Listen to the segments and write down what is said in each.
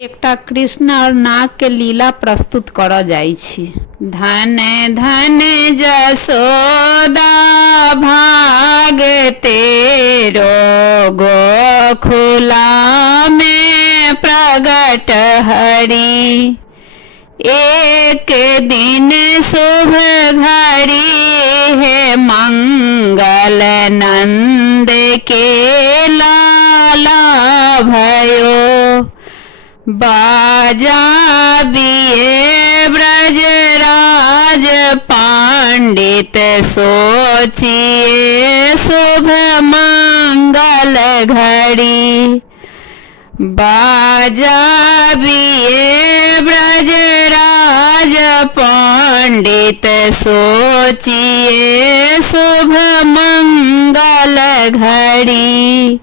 एकटा कृष्ण और नाग के लीला प्रस्तुत करऽ जाइ छी। धन धन जसोदा भाग तेरो गोखुला में प्रगट हरि। एक दिन शुभ घड़ी है मंगल नंद के लाला भयो। बाजा बिये ब्रजराज पंडित सोचिए शुभ मंगल घड़ी। बाजा बिये ब्रजराज पंडित सोचिए शुभ मंगल घड़ी।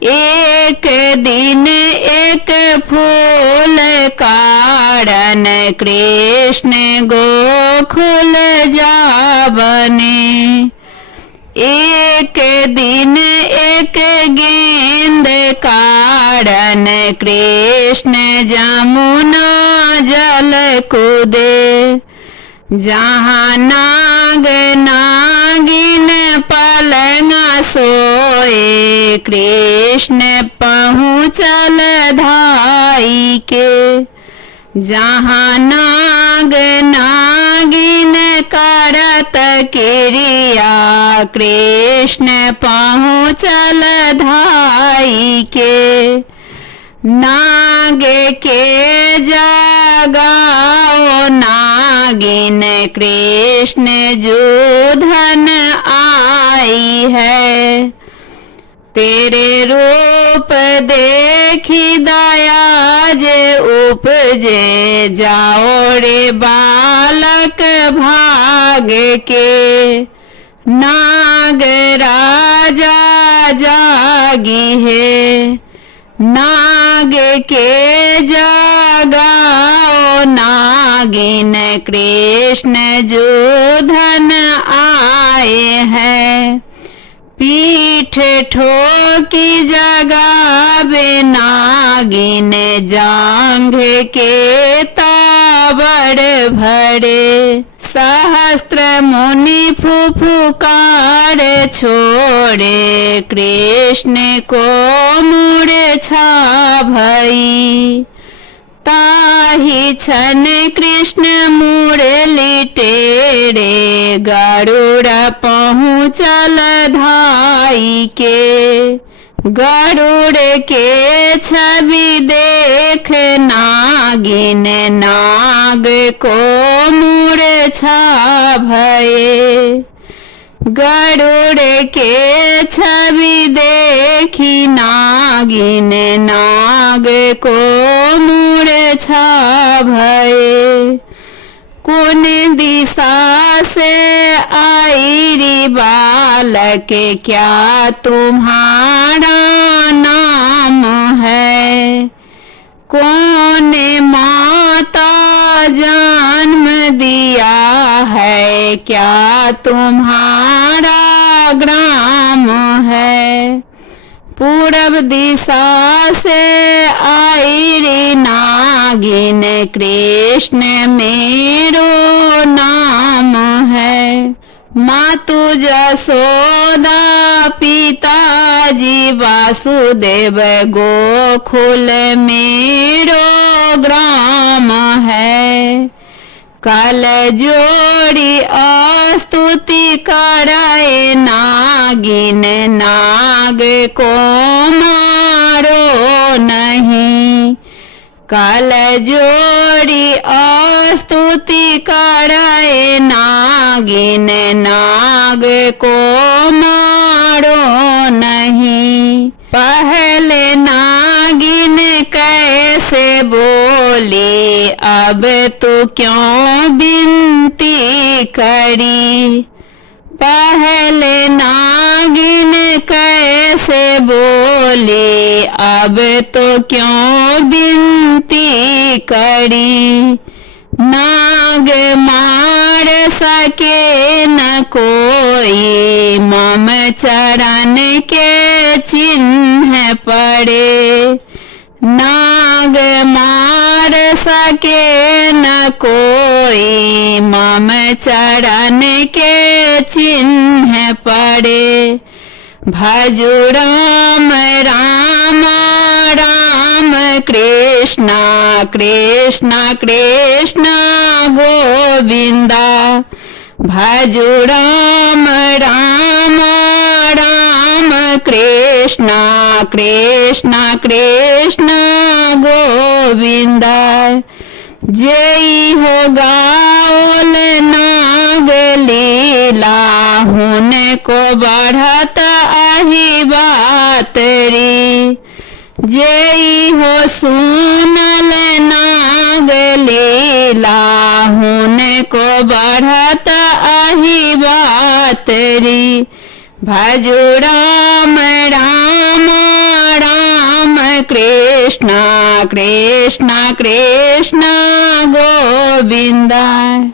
एक दिन एक फूल कारण कृष्ण गोकुल जावने। एक दिन एक गेंद कारण कृष्ण जमुना जल कूदे। जहाँ नाग नागिन पलंगा सोए कृष्ण पहुँचल धाई के। जहाँ नाग नागिन करत क्रिया कृष्ण पहुँचल धाई के। नाग के जगाओ नागिन कृष्ण जूधन आई है। तेरे रूप देखी दया जे उपजे जाओ रे बालक भाग के। नाग राजा जागी है। नाग के जगाओ नागिन कृष्ण जूधन आए हैं। पीठ ठोकी जगावे नागिन जांघ के ताबड़ भरे। सहस्त्र मुनि फुफुकार छोड़े कृष्ण को मूर्छा भई। ताहि क्षण कृष्ण मुरली टेढ़े गरुड़ पहुँचल धाई के। गरुड़ के छवि देख नागिन नाग को मूर्छा भये। गरुड़ के छवि देखी नागिन नाग को मूर्छा भये। कौन दिशा से आई री बालक क्या तुम्हारा नाम है। कौन माता जन्म दिया है क्या तुम्हारा ग्राम है। पूरब दिशा से आई रे नागिन कृष्ण मेरो नाम है। मातु जसोदा पिताजी वासुदेव गोकुल मेरो ग्राम है। कल जोड़ी स्तुति कराए नागिन नाग को मारो नहीं। कल जोड़ी स्तुति कराए नागिन नाग को मारो नहीं। पहले नागिन कैसे बोली अब तू क्यों विनती करी। पहले नागिन कैसे बोली अब तो क्यों विनती करी। नाग मार सके न कोई मम चरण के चिन्ह पड़े। नाग मार सके न कोई, मम चरण के चिन्ह पड़े। भजु राम राम राम कृष्णा कृष्णा कृष्णा गोविंदा। भजु राम राम राम कृष्णा कृष्णा कृष्णा गोविंदा। जय हो गाओल नाग लीला, हुन को बढ़त आही बात री। जय हो सुनल नाग लीला, हुन को बढ़त आही बात री। भजु राम राम राम कृष्णा कृष्णा कृष्णा गोविंदा।